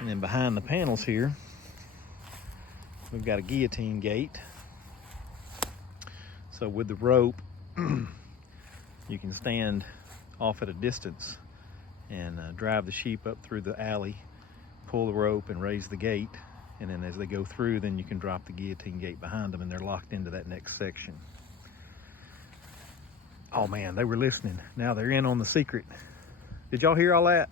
And then behind the panels here, we've got a guillotine gate. So with the rope, you can stand off at a distance and drive the sheep up through the alley, pull the rope and raise the gate, and then as they go through, then you can drop the guillotine gate behind them and they're locked into that next section. Oh man, they were listening. Now they're in on the secret. Did y'all hear all that?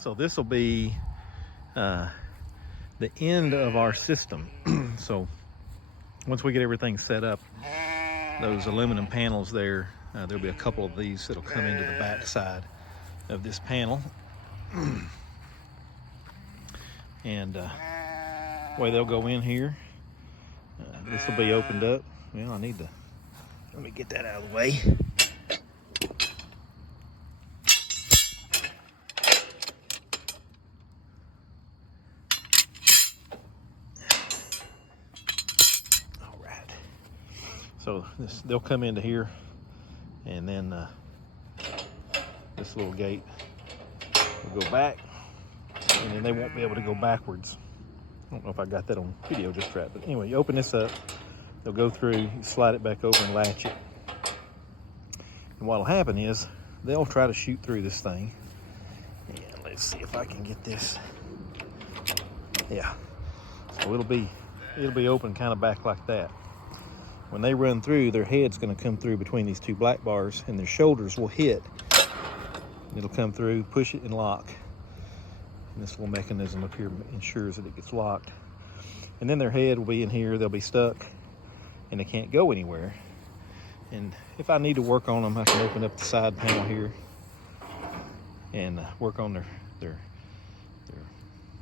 So this will be the end of our system. So once we get everything set up, those aluminum panels there, there'll be a couple of these that'll come into the back side of this panel. And way they'll go in here, this will be opened up. Well, let me get that out of the way. So they'll come into here, and then this little gate will go back, and then they won't be able to go backwards. I don't know if I got that on video just right, but anyway, you open this up, they'll go through, you slide it back over and latch it. And what'll happen is they'll try to shoot through this thing. And let's see if I can get this. Yeah, so it'll be open kind of back like that. when they run through, their head's going to come through between these two black bars, and their shoulders will hit. It'll come through, push it, and lock. And this little mechanism up here ensures that it gets locked. And then their head will be in here. They'll be stuck, and they can't go anywhere. And if I need to work on them, I can open up the side panel here and work on their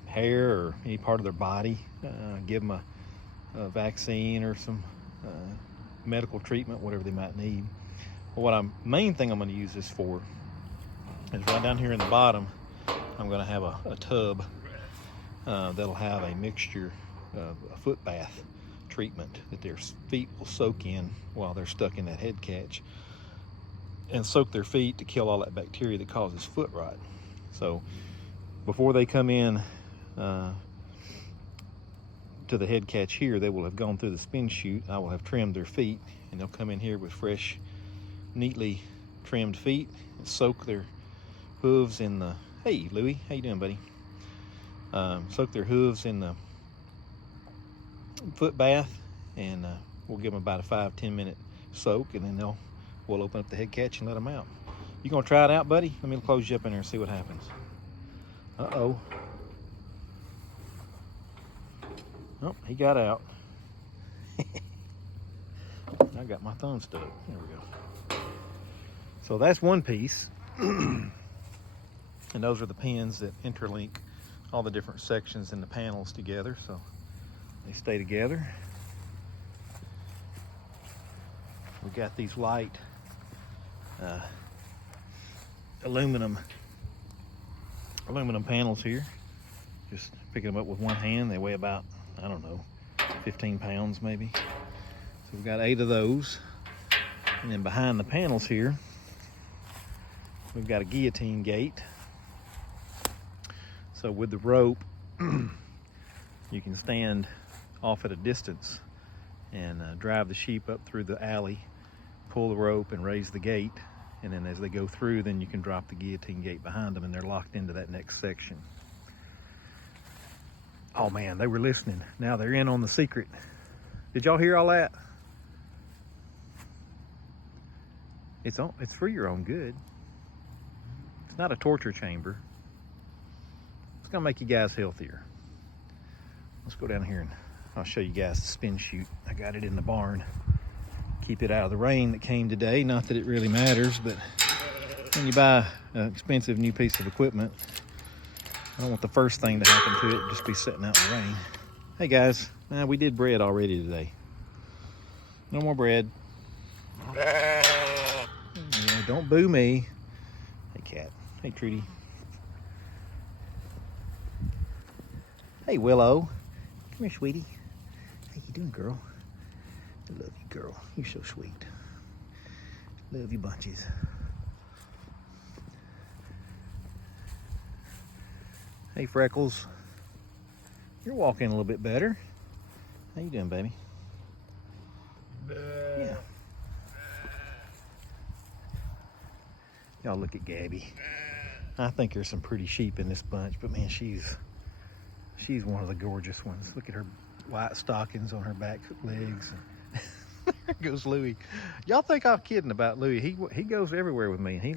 hair or any part of their body. Give them a vaccine or some medical treatment, whatever they might need. But main thing I'm going to use this for is right down here in the bottom. I'm going to have a tub that'll have a mixture of a foot bath treatment that their feet will soak in while they're stuck in that head catch, and soak their feet to kill all that bacteria that causes foot rot. So before they come in to the head catch here, they will have gone through the spin chute. I will have trimmed their feet, and they'll come in here with fresh, neatly trimmed feet and soak their hooves in the, hey Louie, how you doing, buddy? Soak their hooves in the foot bath, and we'll give them about a 5-10 minute soak, and then we'll open up the head catch and let them out. You gonna try it out, buddy? Let me close you up in there and see what happens. Uh-oh. Oh, he got out. I got my thumb stuck. There we go. So that's one piece. And those are the pins that interlink all the different sections in the panels together, so they stay together. We got these light aluminum panels here. Just picking them up with one hand. They weigh about, I don't know, 15 pounds maybe. So we've got 8 of those. And then behind the panels here, we've got a guillotine gate. So with the rope, you can stand off at a distance and drive the sheep up through the alley, pull the rope and raise the gate, and then as they go through, then you can drop the guillotine gate behind them, and they're locked into that next section. Oh man, they were listening. Now they're in on the secret. Did y'all hear all that? It's for your own good. It's not a torture chamber. It's gonna make you guys healthier. Let's go down here and I'll show you guys the spin chute. I got it in the barn. Keep it out of the rain that came today. Not that it really matters, but when you buy an expensive new piece of equipment, I don't want the first thing to happen to it just be sitting out in the rain. Hey guys, we did bread already today. No more bread. Yeah, don't boo me. Hey cat. Hey Trudy. Hey Willow. Come here, sweetie. How you doing, girl? I love you, girl. You're so sweet. Love you bunches. Hey Freckles. You're walking a little bit better. How you doing, baby? Yeah. Y'all look at Gabby. I think there's some pretty sheep in this bunch, but man, she's one of the gorgeous ones. Look at her white stockings on her back legs. There goes Louie. Y'all think I'm kidding about Louie. He goes everywhere with me. He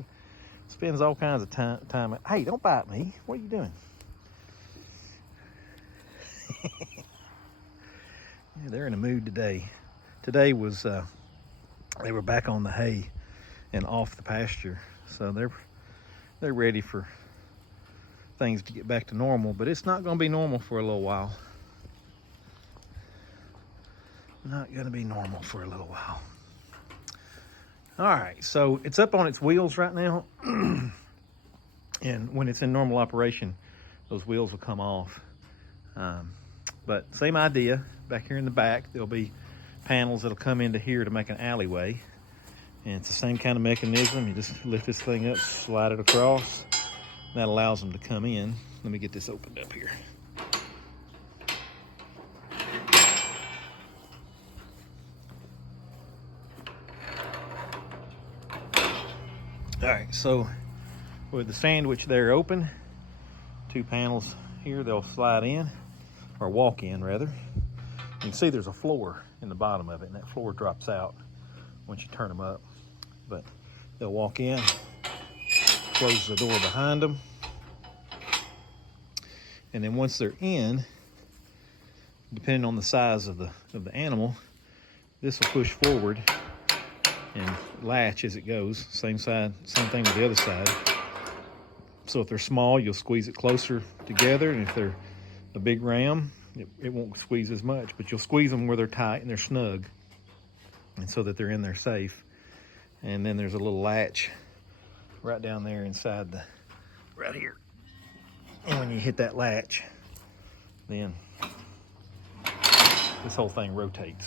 spends all kinds of time. Hey, don't bite me. What are you doing? Yeah, they're in a mood today. Today was they were back on the hay and off the pasture, so they're ready for things to get back to normal, but it's not going to be normal for a little while. Not going to be normal for a little while. All right, so it's up on its wheels right now, and when it's in normal operation, those wheels will come off. But same idea. Back here in the back, there'll be panels that'll come into here to make an alleyway, and it's the same kind of mechanism. You just lift this thing up, slide it across. That allows them to come in. Let me get this opened up here. All right, so with the sandwich there open, 2 panels here, they'll slide in, or walk in rather. You can see there's a floor in the bottom of it, and that floor drops out once you turn them up. But they'll walk in, close the door behind them, and then once they're in, depending on the size of the animal, this will push forward and latch as it goes. Same thing with the other side. So if they're small, you'll squeeze it closer together, and if they're a big ram, it won't squeeze as much, but you'll squeeze them where they're tight and they're snug, and so that they're in there safe. And then there's a little latch right down there inside right here. And when you hit that latch, then this whole thing rotates.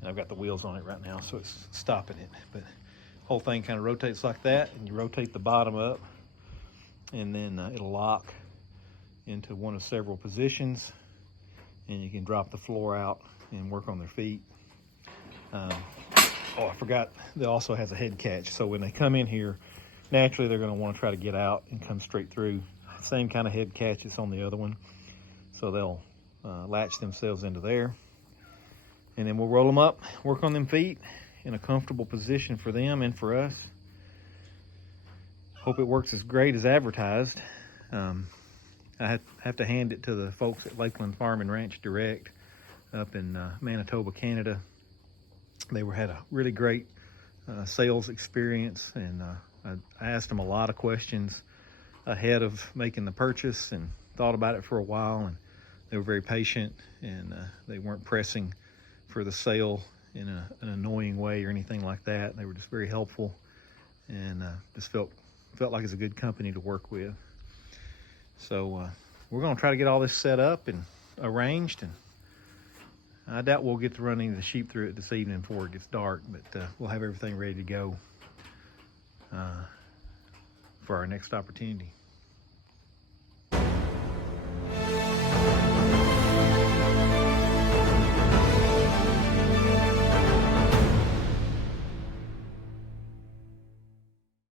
And I've got the wheels on it right now, so it's stopping it. But the whole thing kind of rotates like that, and you rotate the bottom up, and then it'll lock into one of several positions, and you can drop the floor out and work on their feet. Oh, I forgot, it also has a head catch. So when they come in here, naturally they're going to want to try to get out and come straight through. Same kind of head catch as on the other one. So they'll latch themselves into there. And then we'll roll them up, work on them feet in a comfortable position for them and for us. Hope it works as great as advertised. I have to hand it to the folks at Lakeland Farm and Ranch Direct up in Manitoba, Canada. They had a really great sales experience, and I asked them a lot of questions ahead of making the purchase and thought about it for a while, and they were very patient, and they weren't pressing for the sale in an annoying way or anything like that. They were just very helpful, and just felt like it's a good company to work with. So we're going to try to get all this set up and arranged, and I doubt we'll get to run any of the sheep through it this evening before it gets dark, but we'll have everything ready to go for our next opportunity.